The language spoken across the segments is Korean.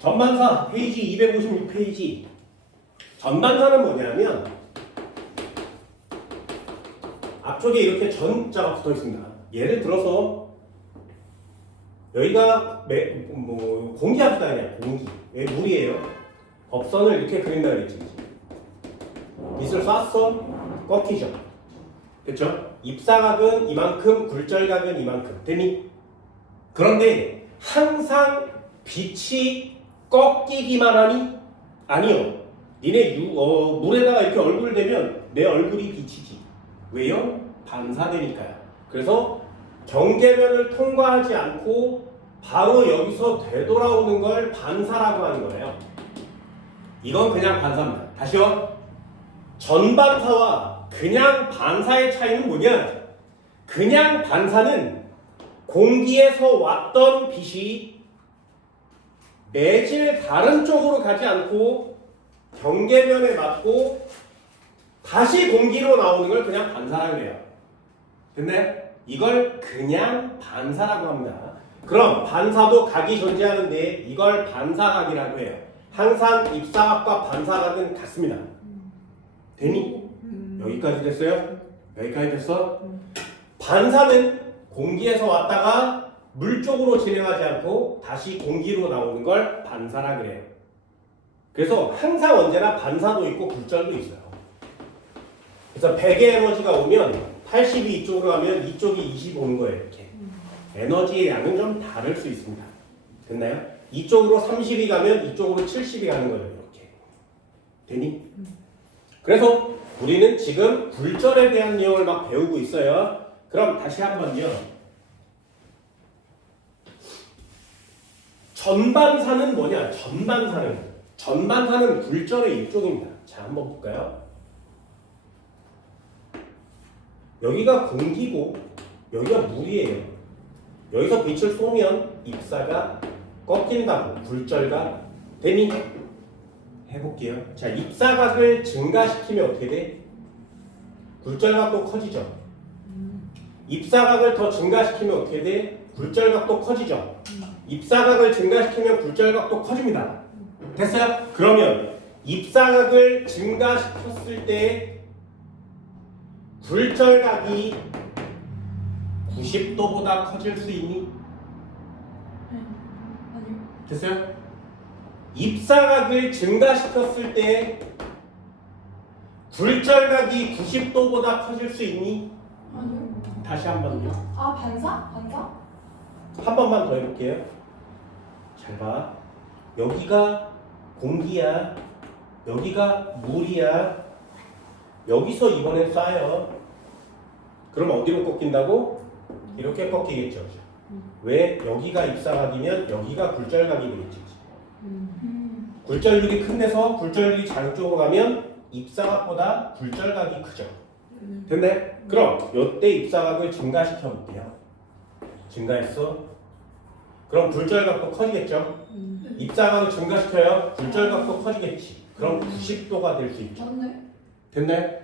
전반사 페이지 256페이지. 전반사는 뭐냐면 앞쪽에 이렇게 전자가 붙어 있습니다. 예를 들어서 여기가 공기압이다 그냥 공기. 왜 물이에요? 법선을 이렇게 그린다 그랬지. 밑을 쐈어 꺾이죠. 그렇죠? 입사각은 이만큼, 굴절각은 이만큼. 되니? 그런데 항상 빛이 꺾이기만 하니? 아니요. 니네 물에다가 이렇게 얼굴을 대면 내 얼굴이 비치지. 왜요? 반사되니까요. 그래서 경계면을 통과하지 않고 바로 여기서 되돌아오는 걸 반사라고 하는 거예요. 이건 그냥 반사입니다. 다시요. 전반사와 그냥 반사의 차이는 뭐냐? 그냥 반사는 공기에서 왔던 빛이 매질 다른 쪽으로 가지 않고 경계면에 맞고 다시 공기로 나오는 걸 그냥 반사라고 해요. 근데 이걸 그냥 반사라고 합니다. 그럼 반사도 각이 존재하는데 이걸 반사각이라고 해요. 항상 입사각과 반사각은 같습니다. 되니? 여기까지 됐어요? 여기까지 됐어? 반사는 공기에서 왔다가 물 쪽으로 진행하지 않고 다시 공기로 나오는 걸 반사라 그래요. 그래서 항상 언제나 반사도 있고 굴절도 있어요. 그래서 100의 에너지가 오면 80이 이쪽으로 가면 이쪽이 20 오는 거예요. 이렇게. 에너지의 양은 좀 다를 수 있습니다. 됐나요? 이쪽으로 30이 가면 이쪽으로 70이 가는 거예요. 이렇게. 되니? 그래서 우리는 지금 굴절에 대한 내용을 막 배우고 있어요. 그럼 다시 한번요. 전반사는 뭐냐? 전반사는 굴절의 일종입니다. 자, 한번 볼까요? 여기가 공기고 여기가 물이에요. 여기서 빛을 쏘면 입사가 꺾인다고. 굴절각 되니? 해볼게요. 자, 입사각을 증가시키면 어떻게 돼? 굴절각도 커지죠. 입사각을 더 증가시키면 어떻게 돼? 굴절각도 커지죠. 입사각을 증가시키면 굴절각도 커집니다. 됐어요? 그러면 입사각을 증가시켰을 때 굴절각이 90도보다 커질 수 있니? 아니요. 됐어요? 입사각을 증가시켰을 때 굴절각이 90도보다 커질 수 있니? 아니요. 다시 한 번요. 아, 반사? 반사? 한 번만 더 해볼게요. 잘 봐. 여기가 공기야. 여기가 물이야. 여기서 이번에 쏴요. 그럼 어디로 꺾인다고? 이렇게 꺾이겠죠. 왜? 여기가 입사각이면 여기가 굴절각이 되겠지. 굴절률이 큰 데서 굴절률이 작은 쪽으로 가면 입사각보다 굴절각이 크죠. 됐네? 그럼 이때 입사각을 증가시켜 볼게요. 증가했어? 그럼 굴절각도 커지겠죠? 입사각을 증가시켜요. 굴절각도 커지겠지. 그럼 90도가 될 수 있죠. 맞네. 됐네?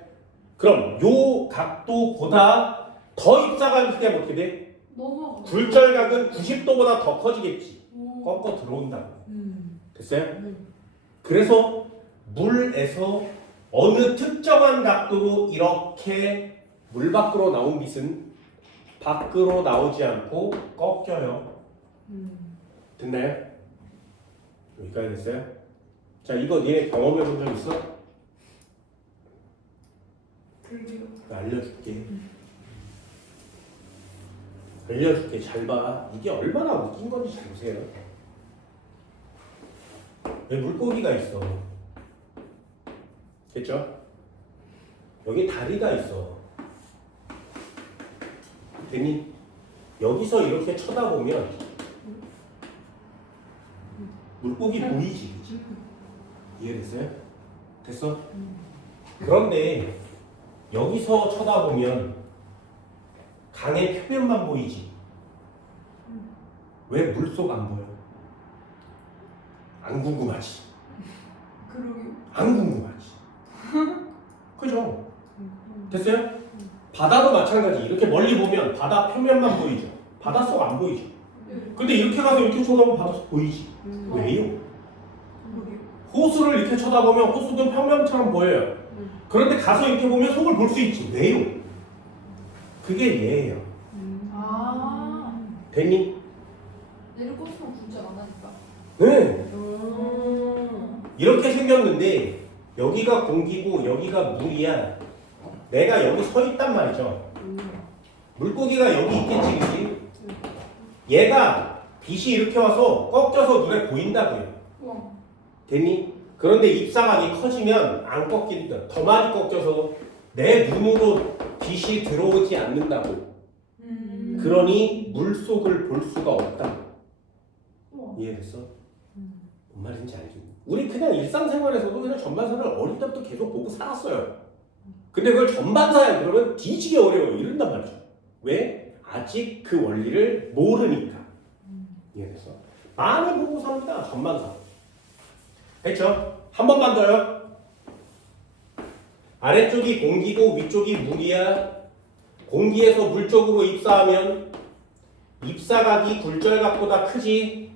그럼 요 각도보다 더 입사각이 되면 어떻게 돼? 너무 굴절각은 90도보다 더 커지겠지. 오. 꺾어 들어온다고. 됐어요? 네. 그래서 물에서 어느 특정한 각도로 이렇게 물 밖으로 나온 빛은 밖으로 나오지 않고 꺾여요. 됐나요? 여기까지 됐어요? 자, 이거 니네 경험해 본 적 있어? 그러게요. 알려줄게. 잘 봐. 이게 얼마나 웃긴 건지 잘 보세요. 여기 물고기가 있어. 됐죠? 여기 다리가 있어. 되니? 여기서 이렇게 쳐다보면 물고기 보이지? 그치? 이해됐어요? 됐어? 그런데 여기서 쳐다보면 강의 표면만 보이지? 왜 물속 안 보여? 안 궁금하지? 그러게요. 안 궁금하지? 그죠? 됐어요? 바다도 마찬가지. 이렇게 멀리 보면 바다 표면만 보이죠. 바닷속 안 보이죠. 근데 이렇게 가서 이렇게 쳐다보면 바닷속 보이지. 왜요? 호수를 이렇게 쳐다보면 호수도 평면처럼 보여요. 그런데 가서 이렇게 보면 속을 볼 수 있지. 왜요? 그게 얘예요. 아. 됐니? 얘를 꽂으면 분절 안 하니까. 네. 이렇게 생겼는데 여기가 공기고 여기가 물이야. 내가 여기 서 있단 말이죠. 물고기가 여기 있겠지, 그치? 얘가 빛이 이렇게 와서 꺾여서 눈에 보인다고요. 우와. 됐니? 그런데 입사각이 커지면 안 꺾인다. 더 많이 꺾여서 내 눈으로 빛이 들어오지 않는다고. 그러니 물속을 볼 수가 없다고. 우와. 이해됐어? 뭔 말인지 알겠니? 우리 그냥 일상생활에서도 그냥 전반사를 어릴 때부터 계속 보고 살았어요. 근데 그걸 전반사야 그러면 뒤지게 어려워요. 이런단 말이죠. 왜? 아직 그 원리를 모르니까. 이해됐어? 많이 보고 삽니다. 전반사. 됐죠? 한 번만 더요. 아래쪽이 공기고 위쪽이 물이야. 공기에서 물 쪽으로 입사하면 입사각이 굴절각보다 크지.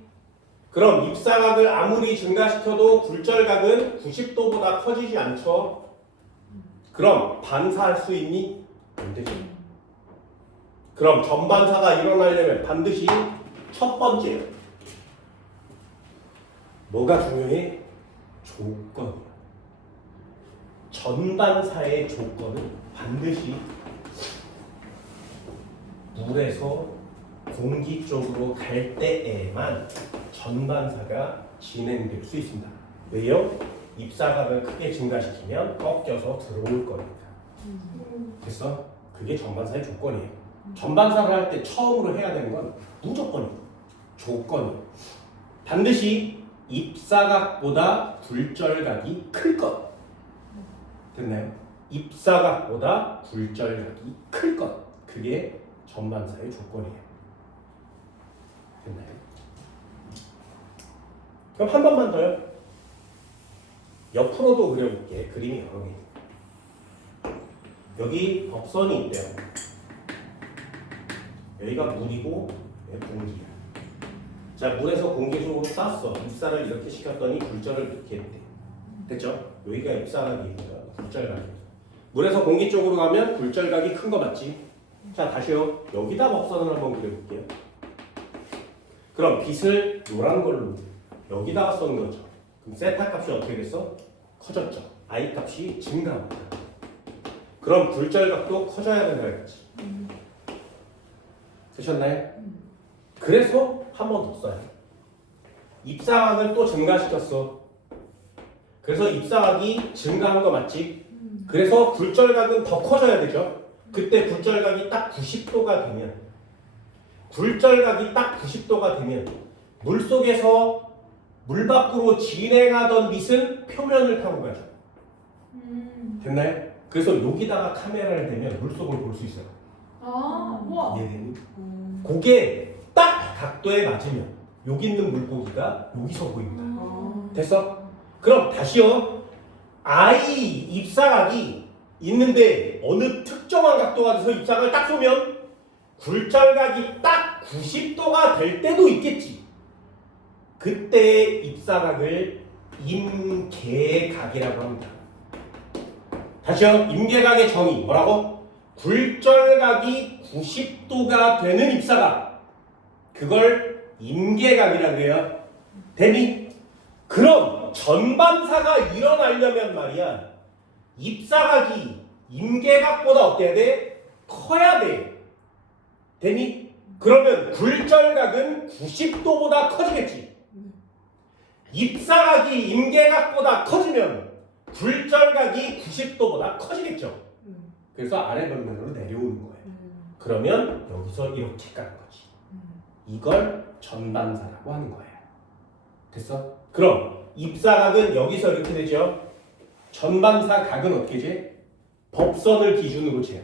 그럼 입사각을 아무리 증가시켜도 굴절각은 90도보다 커지지 않죠. 그럼 반사할 수 있니? 안 되죠. 그럼 전반사가 일어나려면 반드시 첫 번째요. 뭐가 중요해? 조건이야. 전반사의 조건은 반드시 물에서 공기 쪽으로 갈 때에만 전반사가 진행될 수 있습니다. 왜요? 입사각을 크게 증가시키면 꺾여서 들어올 거니까. 됐어? 그게 전반사의 조건이에요. 전반사를 할 때 처음으로 해야 되는 건 무조건이에요. 조건이에요. 반드시 입사각보다 굴절각이 클 것. 됐나요? 입사각보다 굴절각이 클 것. 그게 전반사의 조건이에요. 됐나요? 그럼 한 번만 더요. 옆으로도 그려볼게. 그림이 여러 개. 여기 법선이 있대요. 여기가 물이고 여기 공기야. 자, 물에서 공기 쪽으로 쐈어. 입사를 이렇게 시켰더니 굴절을 이렇게 했대. 됐죠? 여기가 입사각이니까 굴절각이에요. 물에서 공기 쪽으로 가면 굴절각이 큰 거 맞지? 자, 다시요. 여기다 법선을 한번 그려볼게요. 그럼 빛을 노란 걸로 여기다가 쏜 거죠. 그럼 세타 값이 어떻게 됐어? 커졌죠. I 값이 증가합니다. 그럼 굴절각도 커져야 된다 했지. 되셨나요? 그래서 한 번 더 써요. 입사각을 또 증가시켰어. 그래서 입사각이 증가한 거 맞지? 그래서 굴절각은 더 커져야 되죠. 그때 굴절각이 딱 90도가 되면 물속에서 물 밖으로 진행하던 빛은 표면을 타고 가죠. 됐나요? 그래서 여기다가 카메라를 대면 물속을 볼 수 있어요. 아, 우와. 이해되니? 그게 딱 각도에 맞으면 여기 있는 물고기가 여기서 보입니다. 됐어? 그럼 다시요. I 입사각이 있는데 어느 특정한 각도가 돼서 입사각을 딱 쏘면 굴절각이 딱 90도가 될 때도 있겠지. 그때 입사각을 임계각이라고 합니다. 다시요. 임계각의 정의 뭐라고? 굴절각이 90도가 되는 입사각. 그걸 임계각이라고 해요. 되니? 그럼 전반사가 일어나려면 말이야. 입사각이 임계각보다 어때야 돼? 커야 돼. 되니? 그러면 굴절각은 90도보다 커지겠지. 입사각이 임계각보다 커지면 굴절각이 90도보다 커지겠죠. 그래서 아래 방면으로 내려오는 거예요. 그러면 여기서 이렇게 가는 거지. 이걸 전반사라고 하는 거예요. 됐어? 그럼 입사각은 여기서 이렇게 되죠. 전반사 각은 어떻게 재? 법선을 기준으로 재요.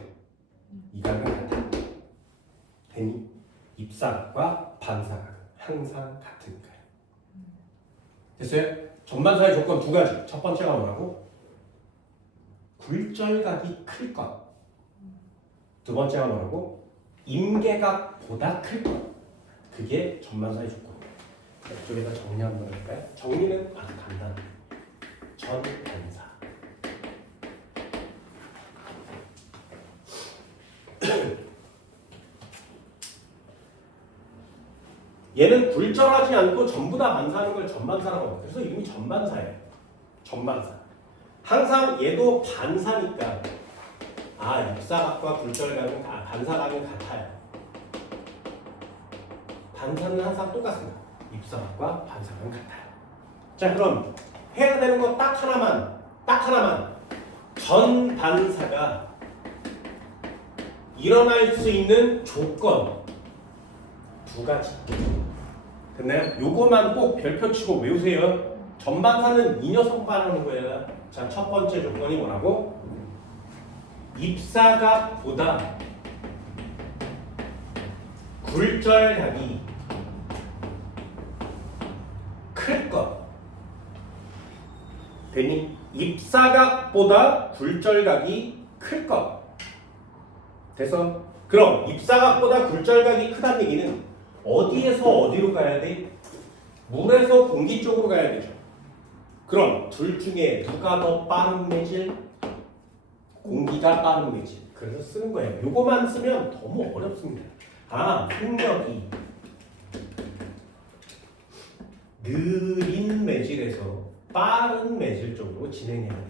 이 각은 같아. 되니? 입사각과 반사각은 항상 같으니까요. 됐어요? 전반사의 조건 두 가지. 첫 번째가 뭐라고? 굴절각이 클 것. 두 번째가 뭐라고? 임계각보다 클 것. 그게 전반사의 조건이에요. 이쪽에다 정리 한번 할까요? 정리는 아주 간단해요. 전반사. 얘는 굴절하지 않고 전부 다 반사하는 걸 전반사라고 해요. 그래서 이름이 전반사예요. 전반사. 항상 얘도 반사니까 입사각과 굴절각은 반사각은 같아요. 반사는 항상 똑같습니다. 입사각과 반사각은 같아요. 자, 그럼 해야 되는 거 딱 하나만. 전반사가 일어날 수 있는 조건 두 가지. 됐나요? 요거만 꼭 별표 치고 외우세요. 전반사는 이 녀석만 하는 거예요. 자, 첫 번째 조건이 뭐라고? 입사각보다 굴절각이 클 것. 되니? 입사각보다 굴절각이 클 것. 돼서 그럼 입사각보다 굴절각이 크다는 얘기는 어디에서 어디로 가야 돼? 물에서 공기 쪽으로 가야 되죠. 그럼 둘 중에 누가 더 빠른 매질? 공기가 빠른 매질. 그래서 쓰는 거예요. 요거만 쓰면 너무 어렵습니다. 풍력이 느린 매질에서 빠른 매질 쪽으로 진행해야 돼요.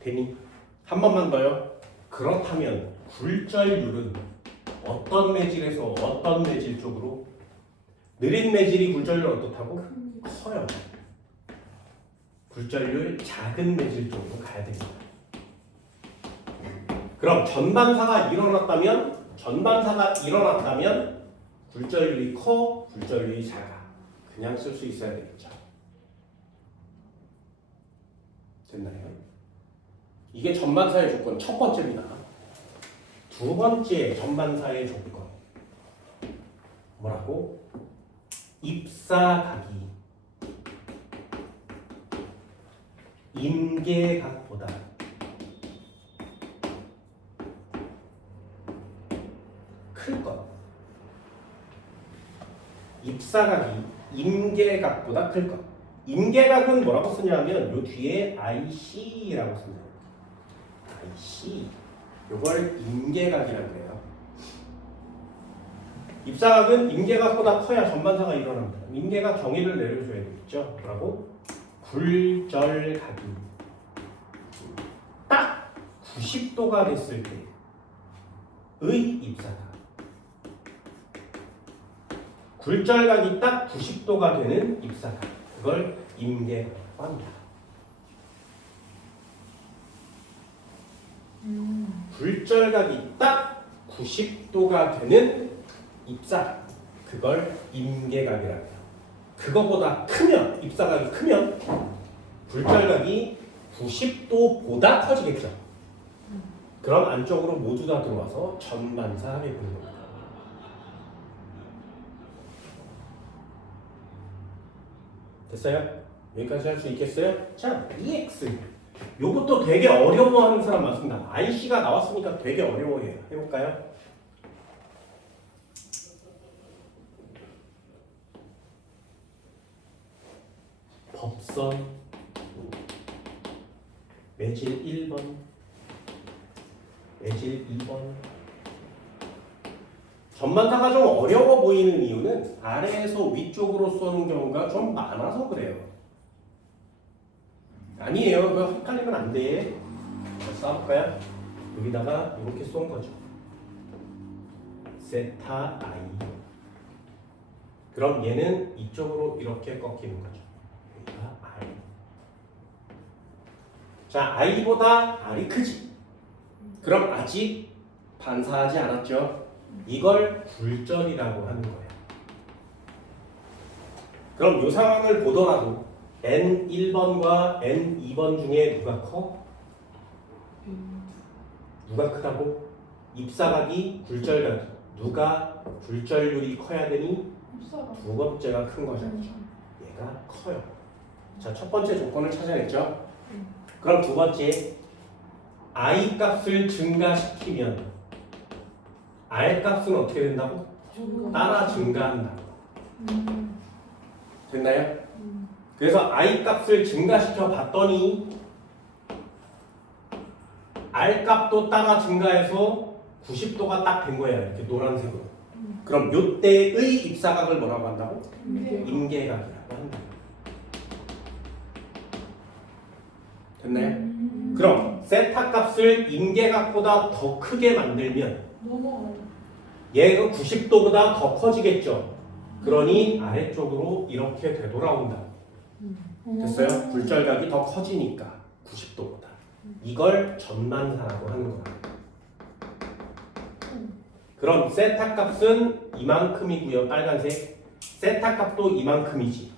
되니? 한 번만 더요. 그렇다면 굴절률은 어떤 매질에서 어떤 매질 쪽으로? 느린 매질이 굴절률 어떻다고? 커요. 굴절률 작은 매질 쪽으로 가야 됩니다. 그럼 전반사가 일어났다면 굴절률이 커, 굴절률이 작아. 그냥 쓸 수 있어야 되겠죠. 됐나요? 이게 전반사의 조건 첫 번째입니다. 두 번째 전반사의 조건 뭐라고? 입사각이 임계각보다 클 것. 입사각이 임계각보다 클 것. 임계각은 뭐라고 쓰냐면 요 뒤에 IC라고 씁니다. IC. 요걸 임계각이라고 해요. 입사각은 임계각보다 커야 전반사가 일어납니다. 임계각 경위를 내려줘야 되겠죠. 뭐라고? 굴절각이 딱 90도가 됐을 때의 입사각. 굴절각이 딱 90도가 되는 입사각. 그걸 임계각이라고 합니다. 굴절각이 딱 90도가 되는 입사각. 그걸 임계각이라고 해요. 그거보다 크면, 입사각이 크면 굴절각이 90도보다 커지겠죠. 그럼 안쪽으로 모두 다 들어와서 전반사를 보는 겁니다. 됐어요? 여기까지 할 수 있겠어요? 자, EX. 요것도 되게 어려워하는 사람 많습니다. IC가 나왔으니까 되게 어려워해요. 해볼까요? 법선 매질 1번 매질 2번. 전반사가 좀 어려워 보이는 이유는 아래에서 위쪽으로 쏘는 경우가 좀 많아서 그래요. 아니에요. 그거 헷갈리면 안 돼. 써볼까요? 여기다가 이렇게 쏜 거죠. 세타 I. 그럼 얘는 이쪽으로 이렇게 꺾이는 거죠. 여기가 I. 자, I보다 R이 크지. 그럼 아직 반사하지 않았죠. 이걸 굴절이라고 하는 거예요. 그럼 이 상황을 보더라도 N1번과 N2번 중에 누가 커? 누가 크다고? 입사각이 굴절각이. 누가 굴절률이 커야 되니? 두 번째가 큰 거죠. 얘가 커요. 자, 첫 번째 조건을 찾아냈죠. 그럼 두 번째, I 값을 증가시키면 R 값은 어떻게 된다고? 따라 증가한다. 됐나요? 그래서 I 값을 증가시켜 봤더니 R 값도 따라 증가해서 90도가 딱 된 거예요. 이렇게 노란색으로. 그럼 요때의 입사각을 뭐라고 한다고? 임계각이라고 한다. 됐나요? 그럼 세타 값을 임계각보다 더 크게 만들면 넘어가요. 얘가 90도보다 더 커지겠죠. 그러니 아래쪽으로 이렇게 되돌아온다. 됐어요? 굴절각이 더 커지니까 90도보다. 이걸 전만사라고 하는 거야. 그럼 세타 값은 이만큼이고요. 빨간색. 세타 값도 이만큼이지.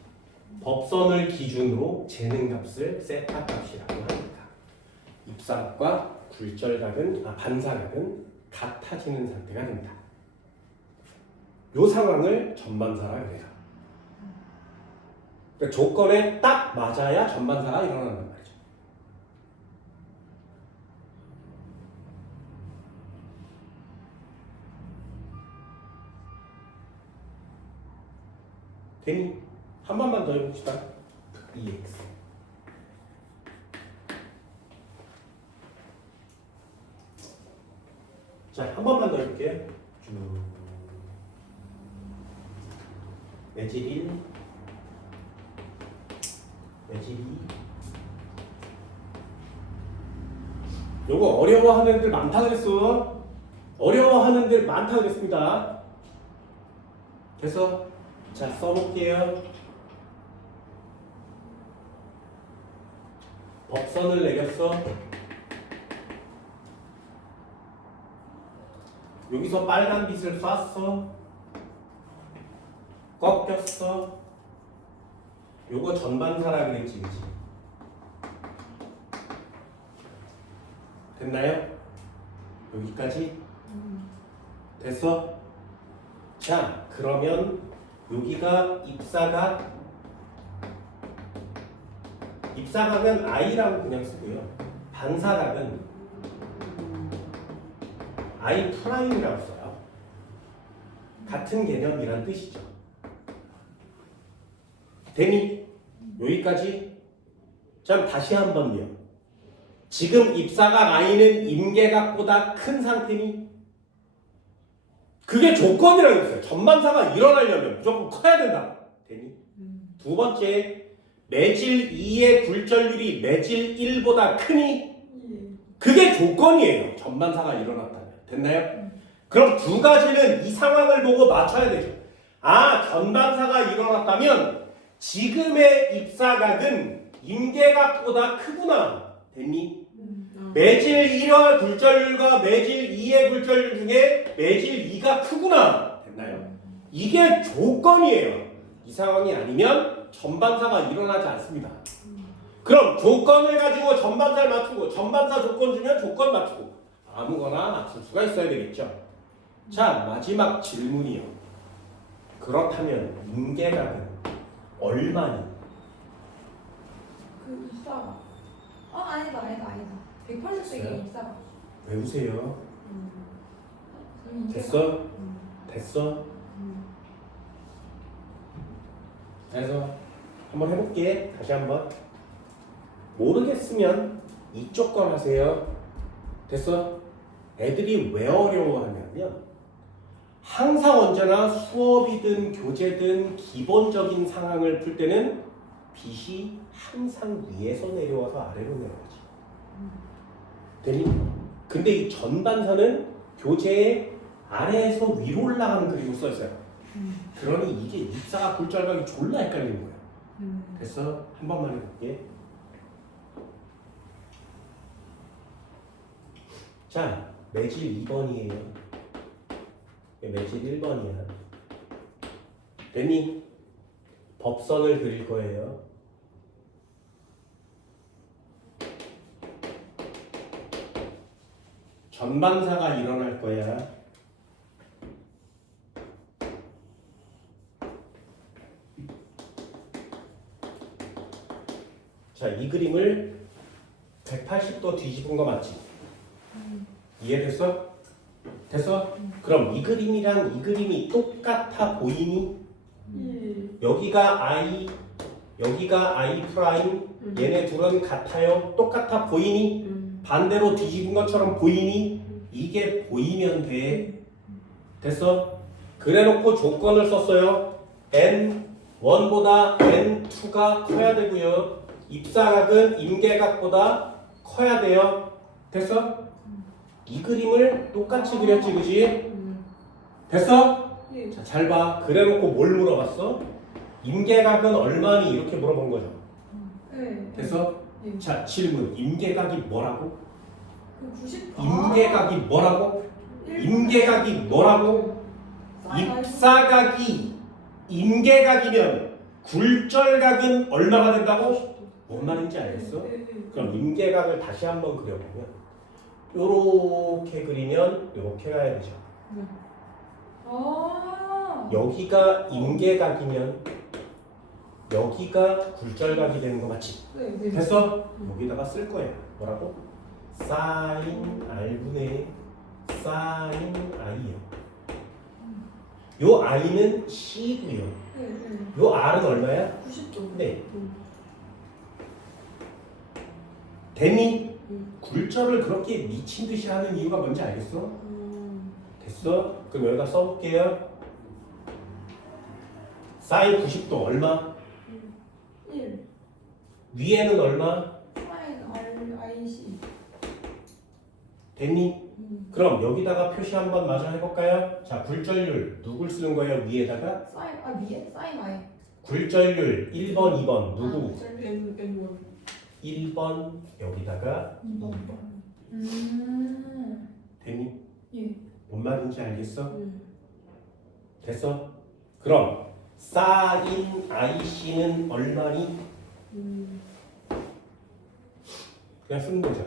법선을 기준으로 재는 값을 세타 값이라고 합니다. 입사각과 굴절각은 반사각은 같아지는 상태가 됩니다. 이 상황을 전반사라 그래요. 그러니까 조건에 딱 맞아야 전반사가 일어난단 말이죠. 되니? 한 번만 더 해봅시다. EX. 자, 한 번만 더 해볼게요. 쭉. 매질 1, 매질 2. 요거 어려워하는 애들 많다 그랬어. 어려워하는 애들 많다 그랬습니다. 그래서 자, 써볼게요. 법선을 내렸어. 여기서 빨간 빛을 쐈어. 꺾였어. 요거 전반사라 그랬지, 그치? 됐나요? 여기까지? 됐어? 자, 그러면 여기가 입사각은 I라고 그냥 쓰고요. 반사각은 I 프라임이라고 써요. 같은 개념이란 뜻이죠. 되니? 여기까지? 자, 다시 한번요. 지금 입사각 I는 임계각보다 큰 상태니? 그게 조건이라고 했어요. 전반사가 일어나려면 무조건 커야 된다. 되니? 두 번째, 매질 2의 굴절률이 매질 1보다 크니? 그게 조건이에요. 전반사가 일어났다면. 됐나요? 그럼 두 가지는 이 상황을 보고 맞춰야 되죠. 아, 전반사가 일어났다면 지금의 입사각은 임계각보다 크구나. 됐니? 매질 1의 굴절률과 매질 2의 굴절률 중에 매질 2가 크구나. 됐나요? 이게 조건이에요. 이 상황이 아니면 전반사가 일어나지 않습니다. 그럼 조건을 가지고 전반사를 맞추고 전반사 조건 주면 조건 맞추고 아무거나 맞출 수가 있어야 되겠죠. 자, 마지막 질문이요. 그렇다면 임계각은 얼마니? 그 입사가. 아니다. 180세기 입사가. 외우세요. 됐어? 됐어? 그래서 한번 해볼게. 다시 한번. 모르겠으면 이쪽 건 하세요. 됐어? 애들이 왜 어려워하냐면 항상 언제나 수업이든 교재든 기본적인 상황을 풀 때는 빛이 항상 위에서 내려와서 아래로 내려가지. 되니? 근데 이 전반사는 교재에 아래에서 위로 올라가는 그림을 써있어요. 그러니 이게 입사각 굴절각이 졸라 헷갈리는 거예요. 됐어? 한 번만 해볼게. 자, 매질 2번이에요. 매질 1번이야. 됐니? 법선을 그릴 거예요. 전반사가 일어날 거야. 자, 이 그림을 180도 뒤집은 거 맞지? 이해됐어? 됐어? 그럼 이 그림이랑 이 그림이 똑같아 보이니? 여기가 I, 여기가 I 프라임. 얘네 둘은 같아요. 똑같아 보이니? 반대로 뒤집은 것처럼 보이니? 이게 보이면 돼. 됐어? 그래놓고 조건을 썼어요. N1보다 N2가 커야 되고요. 입사각은 임계각보다 커야 돼요. 됐어? 이 그림을 똑같이 그렸지, 그지? 됐어? 자, 잘 봐. 그래놓고 뭘 물어봤어? 임계각은 얼마니? 이렇게 물어본 거죠. 됐어? 자, 질문. 임계각이 뭐라고? 그 90. 임계각이 뭐라고? 임계각이 뭐라고? 입사각이 임계각이면 굴절각은 얼마가 된다고? 뭔 말인지 알겠어? 그럼 임계각을 다시 한번 그려보면 요렇게 그리면 요렇게 가야 되죠. 여기가 임계각이면 여기가 굴절각이 되는 거 맞지? 됐어? 여기다가 쓸 거예요. 뭐라고? 사인 R분의 사인 I요. 요 I는 C고요. 요 R은 얼마야? 90도. 네. 됐니? 굴절을 그렇게 미친 듯이 하는 이유가 뭔지 알겠어? 됐어? 그럼 여기다 써볼게요. 사인 90도 얼마? 1. 위에는 얼마? 사인 IC. 됐니? 그럼 여기다가 표시 한번 마저 해볼까요? 자, 굴절률 누굴 쓰는 거예요? 위에다가? 사인 위에 사인 I. 굴절률 1번, 2번 누구? N1. 1번 여기다가 2번. 됐니? 예. 뭔 말인지 알겠어? 됐어? 그럼 사인 IC는 얼마니? 그냥 쓰는 거죠.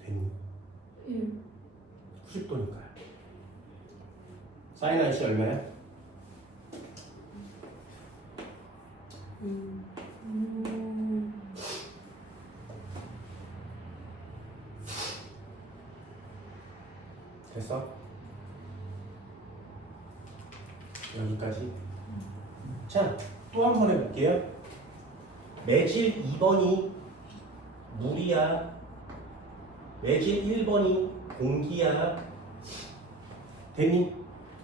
됐니? 1. 90도니까요. 사인 IC 얼마야? 됐어? 여기까지. 자, 또 한 번 해볼게요. 매질 2번이 물이야. 매질 1번이 공기야. 됐니?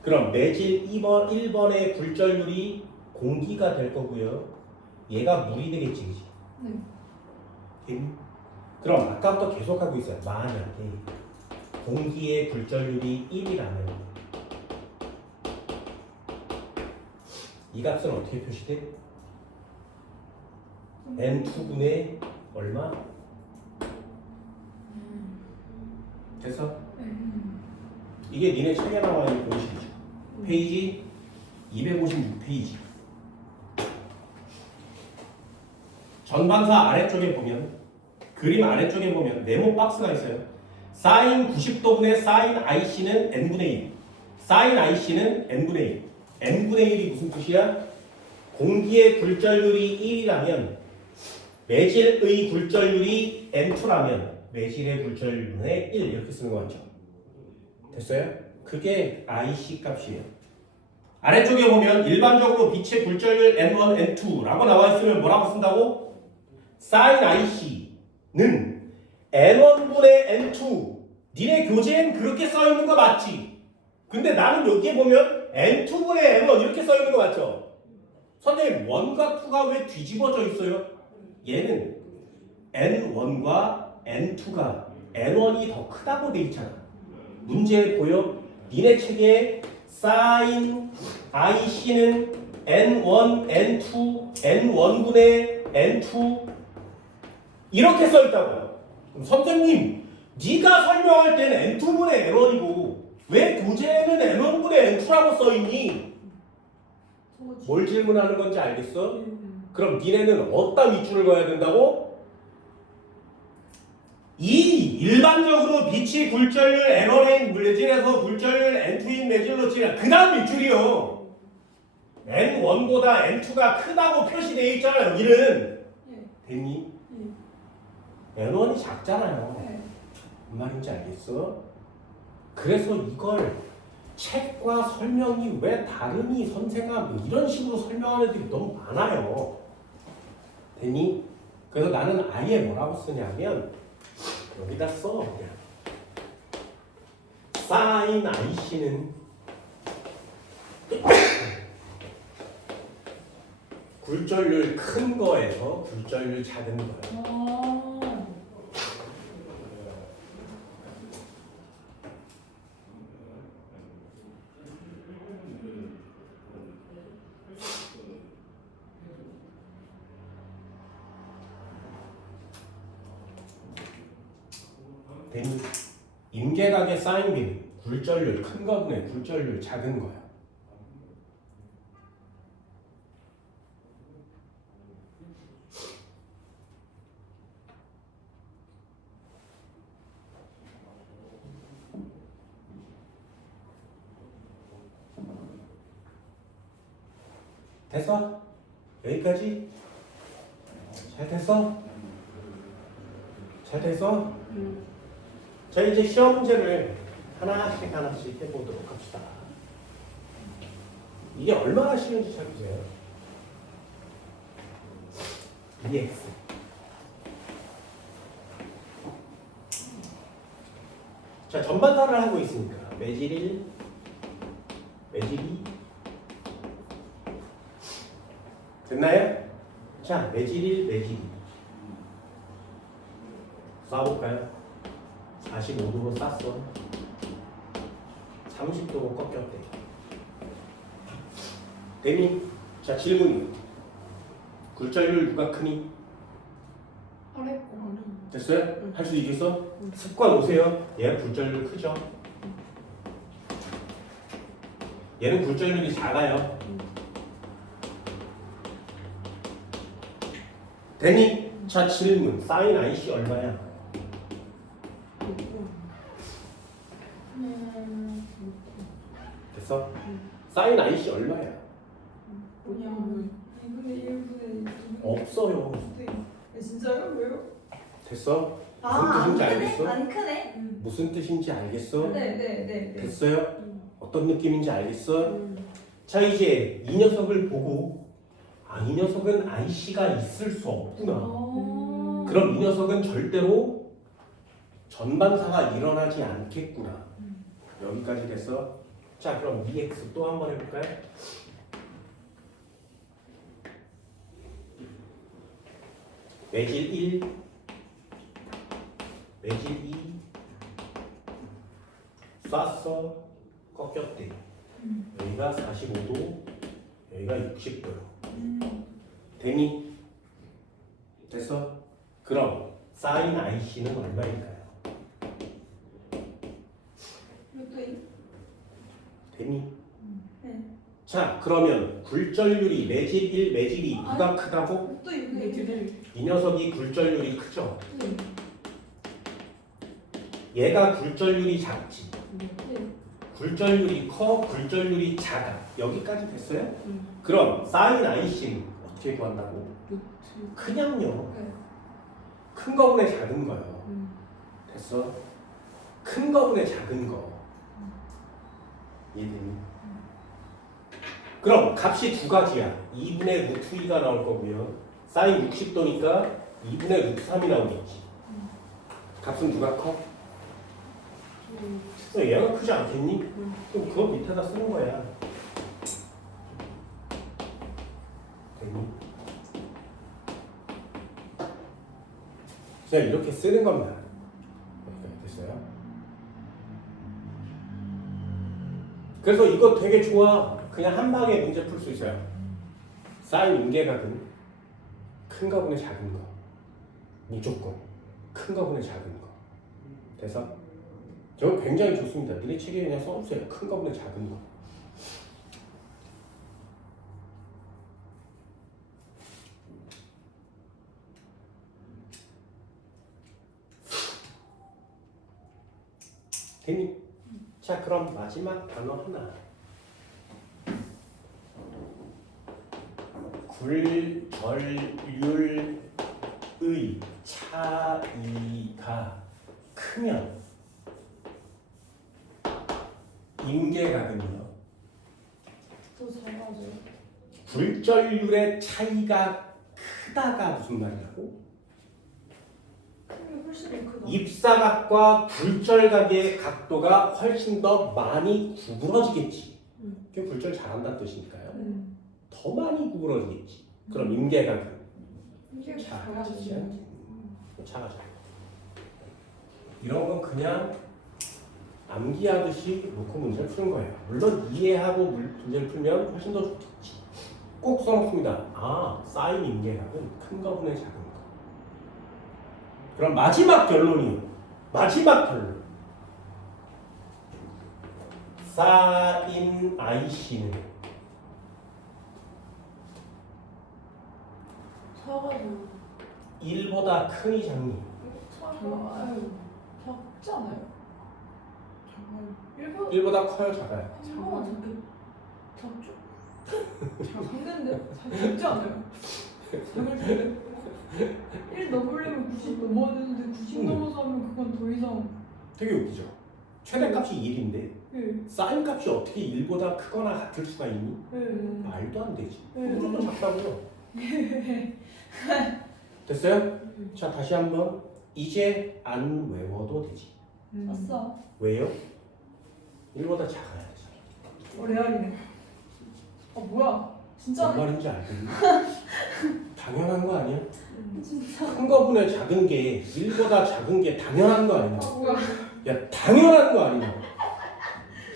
그럼 매질 1번의 굴절률이 공기가 될 거고요. 얘가 물이 되겠지, 그치? 네. 됐니? 그럼 아까부터 계속 하고 있어요. 만약에 공기의 굴절률이 1이라면 이 값은 어떻게 표시돼? N2분의 얼마? 됐어? 이게 니네 책에 나와 있는 공식이죠. 페이지 256페이지. 전방사 아래쪽에 보면 그림 아래쪽에 보면 네모 박스가 있어요. 사인 90도분의 사인 IC는 N분의 1. 사인 IC는 N분의 1. N분의 1이 무슨 뜻이야? 공기의 굴절률이 1이라면 매질의 굴절률이 N2라면 매질의 굴절률분의 1 이렇게 쓰는 거 맞죠? 됐어요? 그게 IC 값이에요. 아래쪽에 보면 일반적으로 빛의 굴절률 N1, N2라고 나와 있으면 뭐라고 쓴다고? 사인 IC는 N1분의 N2. 니네 교재엔 그렇게 써 있는 거 맞지? 근데 나는 여기에 보면 N2분의 N1 이렇게 써 있는 거 맞죠? 선생님 1과 2가 왜 뒤집어져 있어요? 얘는 N1과 N2가 N1이 더 크다고 돼 있잖아. 문제 보여? 니네 책에 사인 IC는 N1, N2, N1분의 N2 이렇게 써 있다고요. 그럼 선생님, 네가 설명할 때는 N2분의 N1이고 왜 교재에는 N1분의 N2라고 써 있니? 뭘 질문하는 건지 알겠어? 그럼 니네는 어디다 밑줄을 그어야 된다고? 이 일반적으로 빛이 굴절률 N1인 매질에서 굴절률 N2인 매질로 치면 그 다음 밑줄이요. N1보다 N2가 크다고 표시되어 있잖아 여기는. 됐니? N1이 작잖아요. 뭔 말인지 알겠어? 그래서 이걸 책과 설명이 왜 다르니 선생아 뭐 이런 식으로 설명하는 애들이 너무 많아요. 됐니? 그래서 나는 아예 뭐라고 쓰냐면 여기다 써 그냥 사인 IC는 굴절률 큰 거에서 굴절률 작은 거예요. 아. 됐니? 임계각의 사인비는 굴절률 큰 거분의 굴절률 작은 거야. 됐어? 여기까지? 잘 됐어? 잘 됐어? 자 이제 시험 문제를 하나씩 해보도록 합시다. 이게 얼마나 쉬운지 잘 보세요. EX 자 전반사를 하고 있으니까 매질 1, 매질 2 됐나요? 자 매질 1, 매질 2 쏴볼까요? 45도로 쐈어. 30도로 꺾였대. 됐니? 자 질문. 굴절률 누가 크니? 아래 거. 됐어요? 할 수 있겠어? 습관 오세요. 얘 굴절률 크죠? 얘는 굴절률이 작아요. 됐니? 자 질문. 사인 IC 얼마야? 됐어? 사인 IC 얼마야? 그냥 2분의 1분의 2. 없어요. 진짜요? 왜요? 됐어? 무슨 아, 뜻인지 안 알겠어? 크네? 안 크네? 무슨 뜻인지 알겠어? 네네네. 됐어요? 어떤 느낌인지 알겠어? 자 이제 이 녀석을 보고 이 녀석은 IC가 있을 수 없구나. 그럼 이 녀석은 절대로 전반사가 일어나지 않겠구나. 여기까지 됐어? 자 그럼 EX 또 한번 해볼까요? 매질 1, 매질 2 쐈어 꺾였대. 여기가 45도 여기가 60도요. 됐니? 됐어? 그럼 사인 IC는 얼마일까요? 됐니? 네. 자 그러면 굴절률이 매질 1, 매질 2 누가 크다고? 또 2분의 1. 이 녀석이 굴절률이 크죠? 얘가 굴절률이 작지. 굴절률이 커, 굴절률이 작아. 여기까지 됐어요? 그럼 사인 IC는 어떻게 구한다고? 그냥요. 큰 거분의 작은 거요. 됐어? 큰 거분의 작은 거. 이해되니? 그럼 값이 두 가지야. 2분의 루트 2가 나올 거고요. 사인 60도니까 2분의 루트 3이 나오겠지. 값은 누가 커? 얘가 크지 않겠니? 그럼 그거 밑에다 쓰는 거야. 됐니? 그냥 이렇게 쓰는 겁니다. 됐어요? 그래서 이거 되게 좋아. 그냥 한 방에 문제 풀 수 있어요. 사인 임계각은 큰 거분의 작은 거. 무조건 큰 거분의 작은 거. 돼서 저거 굉장히 좋습니다. 니네 책에 그냥 써주세요. 큰 거분의 작은 거. 됐니? 자 그럼 마지막 단어 하나. 굴절률의 차이가 크면 임계각은요. 더 잘하죠. 굴절률의 차이가 크다가 무슨 말이라고? 크게 훨씬 더 크다. 입사각과 굴절각의 각도가 훨씬 더 많이 구부러지겠지. 그게 굴절 잘한다는 뜻이니까요. 더 많이 구부러지겠지. 그럼 임계각은 이게 작아지지 잘하죠. 않지. 작아져. 이런 건 그냥 암기하듯이 놓고 문제를 푸는 거예요. 물론 이해하고 문제를 풀면 훨씬 더 좋겠지. 꼭 써놓습니다. 아, 사인 임계각은 큰 거분의 작은 거. 그럼 마지막 결론이요. 마지막 결론. 사인 IC는 작아요. 1보다 크니 작니? 작아요. 작지 않아요? 작아요. 1보다 커요, 작아요? 작아. 작죠? 작는데? 작지 않아요? 작을 텐데? 1 넘으려면 90 넘어야 되는데 90 넘어서 하면 그건 더 이상. 되게 웃기죠. 최대값이 1인데 예. 사인 값이 어떻게 1보다 크거나 같을 수가 있니? 예. 말도 안 되지. 예. 무조건 작다고요. 됐어요? 자, 다시 한번. 이제 안 외워도 되지. 아싸. 왜요? 1보다 작아야지. 레알이네. 아 뭐야? 진짜? 뭔 말인지 알겠니? 당연한 거 아니야? 진짜. 큰 거분의 작은 게 1보다 작은 게 당연한 거 아니야? 아 뭐야? 야, 당연한 거 아니냐?